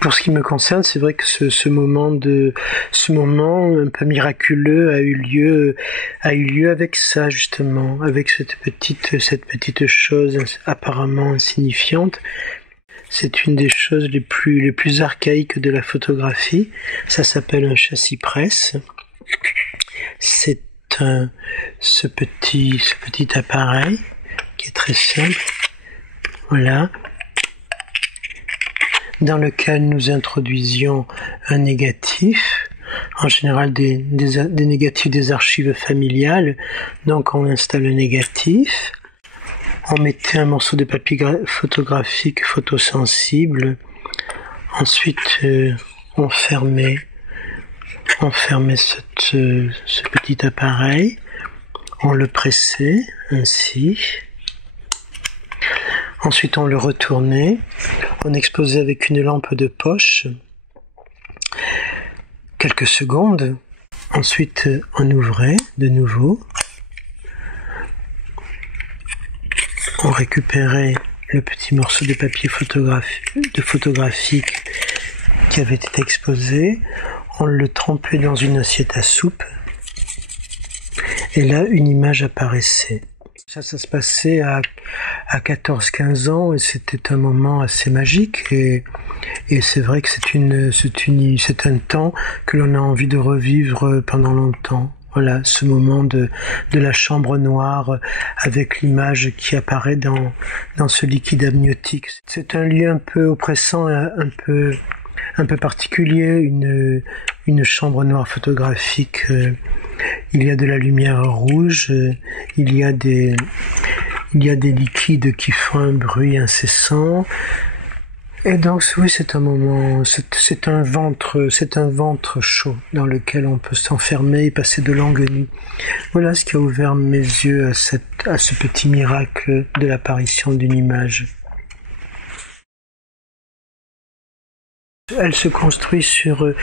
Pour ce qui me concerne, c'est vrai que ce moment un peu miraculeux a eu lieu avec ça, justement, avec cette petite chose apparemment insignifiante. C'est une des choses les plus archaïques de la photographie. Ça s'appelle un châssis presse. C'est ce petit appareil qui est très simple. Voilà. Dans lequel nous introduisions un négatif, en général des négatifs des archives familiales. Donc on installe le négatif, on mettait un morceau de papier photographique photosensible, ensuite on fermait ce petit appareil, on le pressait ainsi. Ensuite, on le retournait, on exposait avec une lampe de poche quelques secondes. Ensuite, on ouvrait de nouveau. On récupérait le petit morceau de papier photographique qui avait été exposé. On le trempait dans une assiette à soupe. Et là, une image apparaissait. Ça se passait à 14-15 ans et c'était un moment assez magique et c'est vrai que c'est un temps que l'on a envie de revivre pendant longtemps. Voilà, ce moment de la chambre noire avec l'image qui apparaît dans ce liquide amniotique. C'est un lieu un peu oppressant, un peu particulier, une chambre noire photographique. Il y a de la lumière rouge, il y a des liquides qui font un bruit incessant. Et donc oui, c'est un moment, c'est un ventre chaud dans lequel on peut s'enfermer et passer de longues nuits. Voilà ce qui a ouvert mes yeux à ce petit miracle de l'apparition d'une image. Elle se construit sur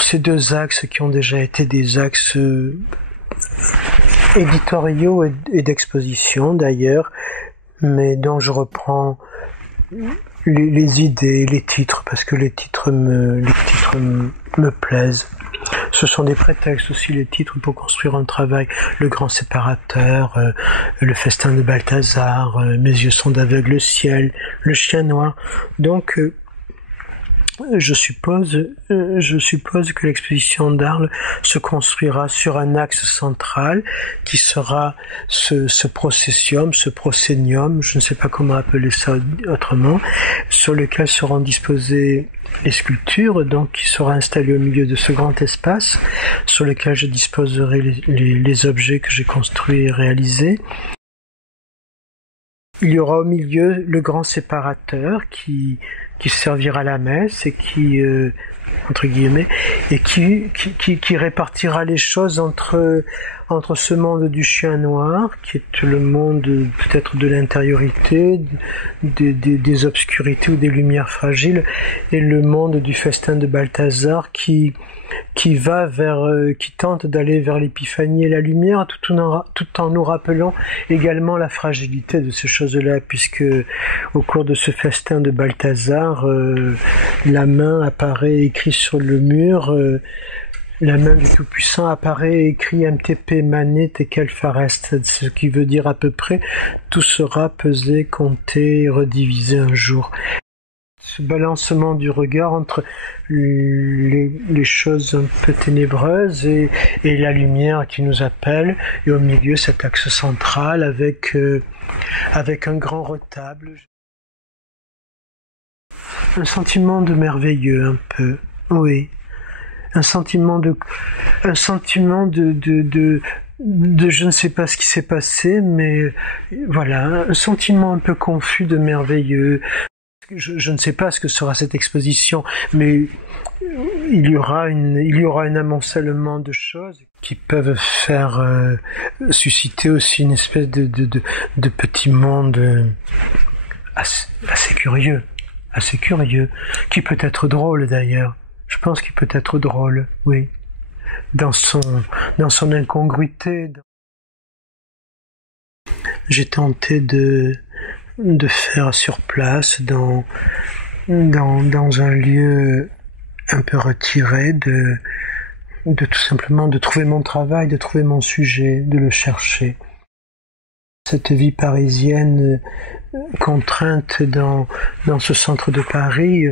ces deux axes qui ont déjà été des axes éditoriaux et d'exposition d'ailleurs, mais dont je reprends les idées, les titres, parce que les titres me plaisent. Ce sont des prétextes aussi, les titres, pour construire un travail. Le grand séparateur, le festin de Balthazar, Mes yeux sont d'aveugle ciel, le chien noir. Donc, je suppose que l'exposition d'Arles se construira sur un axe central qui sera ce processium, ce prosénium, je ne sais pas comment appeler ça autrement, sur lequel seront disposées les sculptures, donc qui sera installé au milieu de ce grand espace sur lequel je disposerai les objets que j'ai construits et réalisés. Il y aura au milieu le grand séparateur qui servira la messe et qui entre guillemets et qui répartira les choses entre ce monde du chien noir qui est le monde peut-être de l'intériorité, des obscurités ou des lumières fragiles, et le monde du festin de Balthazar qui tente d'aller vers l'épiphanie et la lumière, tout en nous rappelant également la fragilité de ces choses-là, puisque au cours de ce festin de Balthazar, la main apparaît écrite sur le mur, la main du Tout-Puissant apparaît écrit MTP Manet Tekel Farest, ce qui veut dire à peu près tout sera pesé, compté, redivisé un jour. Ce balancement du regard entre les choses un peu ténébreuses et la lumière qui nous appelle, et au milieu cet axe central avec un grand retable. Un sentiment de merveilleux un peu, oui. Un sentiment de je ne sais pas ce qui s'est passé, mais voilà, un sentiment un peu confus de merveilleux. Je ne sais pas ce que sera cette exposition, mais il y aura un amoncellement de choses qui peuvent faire susciter aussi une espèce de petit monde assez curieux, qui peut être drôle d'ailleurs. Je pense qu'il peut être drôle, oui, dans son incongruité. J'ai tenté de faire sur place, dans dans un lieu un peu retiré, de tout simplement de trouver mon travail, de trouver mon sujet, de le chercher. Cette vie parisienne contrainte dans ce centre de Paris,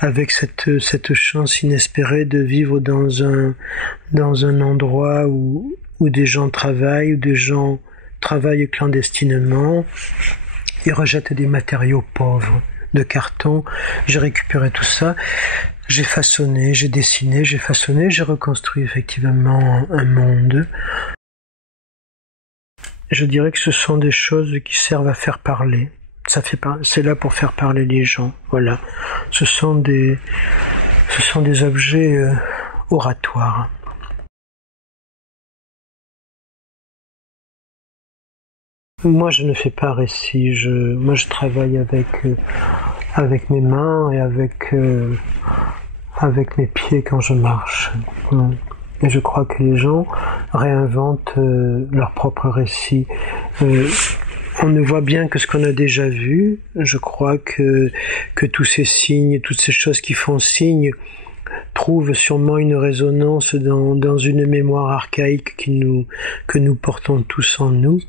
avec cette chance inespérée de vivre dans un endroit où des gens travaillent, où des gens travaillent clandestinement et rejettent des matériaux pauvres, de carton. J'ai récupéré tout ça, j'ai façonné, j'ai dessiné, j'ai façonné, j'ai reconstruit effectivement un monde. Je dirais que ce sont des choses qui servent à faire parler. C'est là pour faire parler les gens. Voilà. Ce sont des objets oratoires. Moi, je ne fais pas récit. Moi, je travaille avec mes mains et avec mes pieds quand je marche. Et je crois que les gens réinventent leur propre récit. On ne voit bien que ce qu'on a déjà vu. Je crois que tous ces signes, toutes ces choses qui font signe, trouvent sûrement une résonance dans une mémoire archaïque que nous portons tous en nous.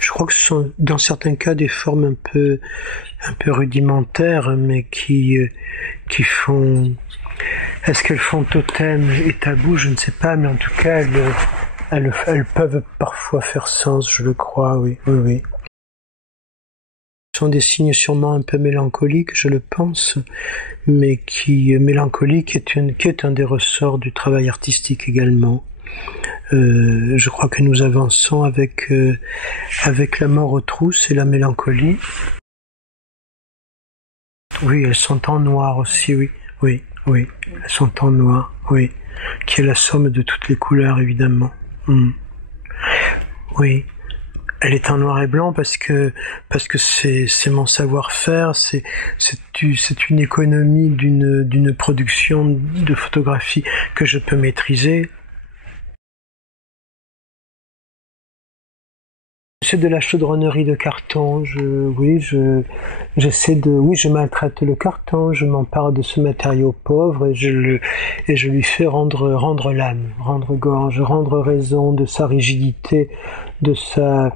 Je crois que ce sont, dans certains cas, des formes un peu rudimentaires, mais qui font... Est-ce qu'elles font totem et tabou? Je ne sais pas, mais en tout cas, elles peuvent parfois faire sens, je le crois, oui. Ce sont des signes sûrement un peu mélancoliques, je le pense, mais mélancolique est un des ressorts du travail artistique également. Je crois que nous avançons avec la mort aux trousses et la mélancolie. Oui, elles sont en noir aussi, oui, elles sont en noir, oui, qui est la somme de toutes les couleurs, évidemment. Oui, elle est en noir et blanc parce que c'est mon savoir-faire, c'est une économie d'une production de photographie que je peux maîtriser. C'est de la chaudronnerie de carton. Je maltraite le carton, je m'empare de ce matériau pauvre et je lui fais rendre l'âme, rendre gorge, rendre raison de sa rigidité, de sa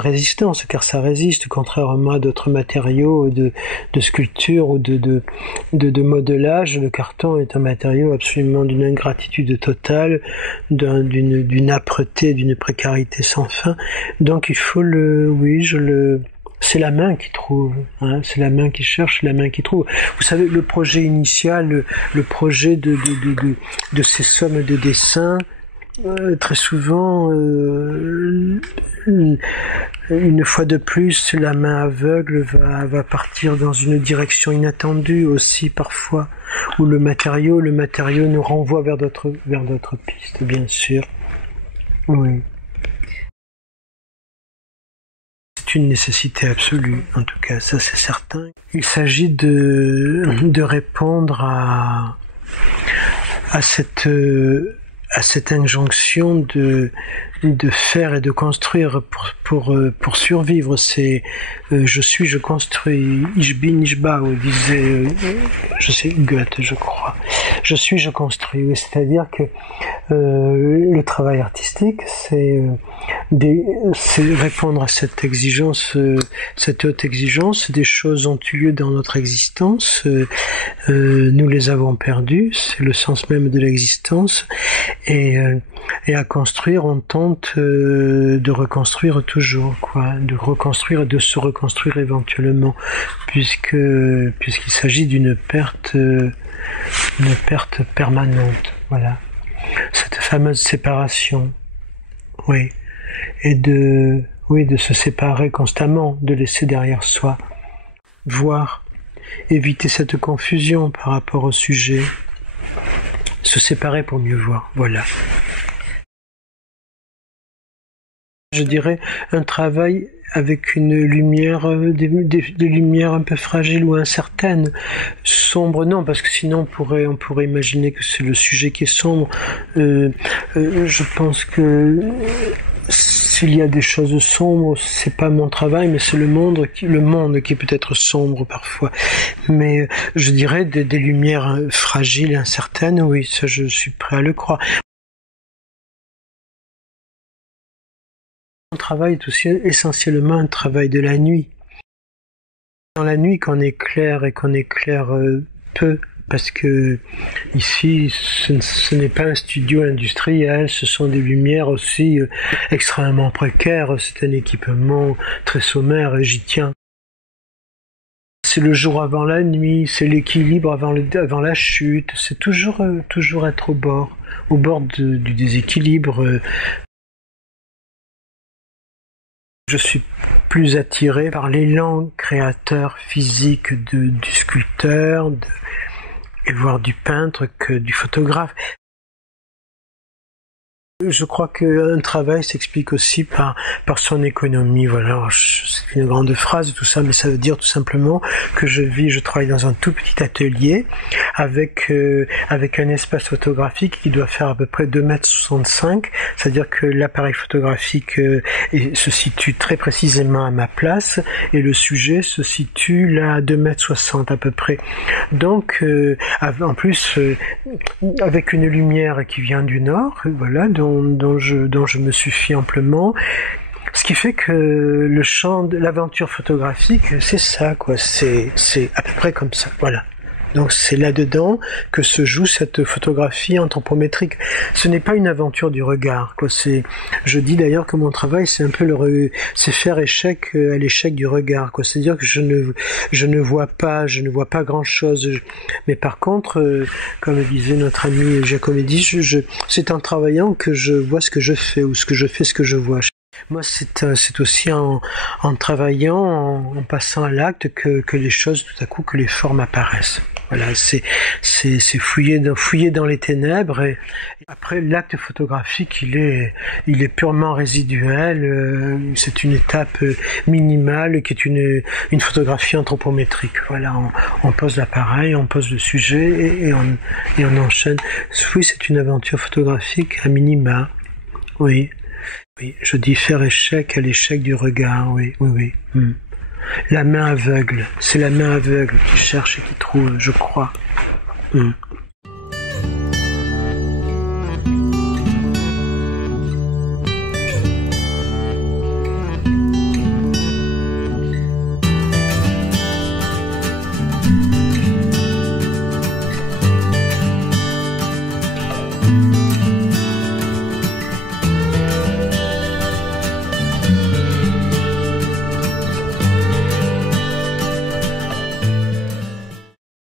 résistance, car ça résiste, contrairement à d'autres matériaux de sculpture ou de modelage. Le carton est un matériau absolument d'une ingratitude totale, d'une âpreté, d'une précarité sans fin. Donc il faut c'est la main qui trouve, c'est la main qui cherche, la main qui trouve. Vous savez, le projet initial, le projet de ces sommes de dessins, très souvent, une fois de plus, la main aveugle va partir dans une direction inattendue aussi parfois, où le matériau nous renvoie vers d'autres pistes, bien sûr. Oui. C'est une nécessité absolue, en tout cas, ça c'est certain. Il s'agit de répondre à cette injonction de faire et de construire pour survivre. C'est je construis, ich bin, ich baue, disait Goethe, je crois. Je construis. C'est-à-dire que le travail artistique, c'est répondre à cette exigence, cette haute exigence. Des choses ont eu lieu dans notre existence, nous les avons perdues, c'est le sens même de l'existence, et à construire, on tente de reconstruire toujours, de reconstruire et de se reconstruire éventuellement, puisqu'il s'agit d'une perte permanente, voilà. Cette fameuse séparation, oui, et de se séparer constamment, de laisser derrière soi, voir, éviter cette confusion par rapport au sujet, se séparer pour mieux voir, voilà. Je dirais un travail avec une lumière, des lumières un peu fragiles ou incertaines. Sombre, non, parce que sinon on pourrait imaginer que c'est le sujet qui est sombre. Je pense que s'il y a des choses sombres, c'est pas mon travail, mais c'est le monde qui peut être sombre parfois. Mais je dirais des lumières fragiles, incertaines, oui, ça je suis prêt à le croire. Mon travail est aussi essentiellement un travail de la nuit. Dans la nuit qu'on éclaire et qu'on éclaire peu, parce que ici ce n'est pas un studio industriel, ce sont des lumières aussi extrêmement précaires, c'est un équipement très sommaire et j'y tiens. C'est le jour avant la nuit, c'est l'équilibre avant la chute, c'est toujours être au bord du déséquilibre. Je suis plus attiré par l'élan créateur physique du sculpteur et voire du peintre que du photographe. Je crois qu'un travail s'explique aussi par son économie. Voilà, c'est une grande phrase tout ça, mais ça veut dire tout simplement que je travaille dans un tout petit atelier avec un espace photographique qui doit faire à peu près 2,65 m, c'est-à-dire que l'appareil photographique se situe très précisément à ma place et le sujet se situe là à 2,60 m à peu près. Donc, en plus, avec une lumière qui vient du nord, voilà, dont je me suffis amplement. Ce qui fait que le champ de l'aventure photographique, c'est ça, quoi. C'est à peu près comme ça, voilà. Donc c'est là-dedans que se joue cette photographie anthropométrique. Ce n'est pas une aventure du regard, quoi. Je dis d'ailleurs que mon travail, c'est un peu c'est faire échec à l'échec du regard, quoi. C'est-à-dire que je ne vois pas grand-chose. Mais par contre, comme disait notre ami Giacometti, c'est en travaillant que je vois ce que je fais, ou ce que je fais, ce que je vois. Moi, c'est aussi en travaillant, en passant à l'acte que les choses, tout à coup, que les formes apparaissent. Voilà, c'est fouiller dans les ténèbres et après l'acte photographique, il est purement résiduel. C'est une étape minimale qui est une photographie anthropométrique. Voilà, on pose l'appareil, on pose le sujet et on enchaîne. Oui, c'est une aventure photographique à minima. Oui. Oui, je dis faire échec à l'échec du regard, oui. La main aveugle, c'est la main aveugle qui cherche et qui trouve, je crois.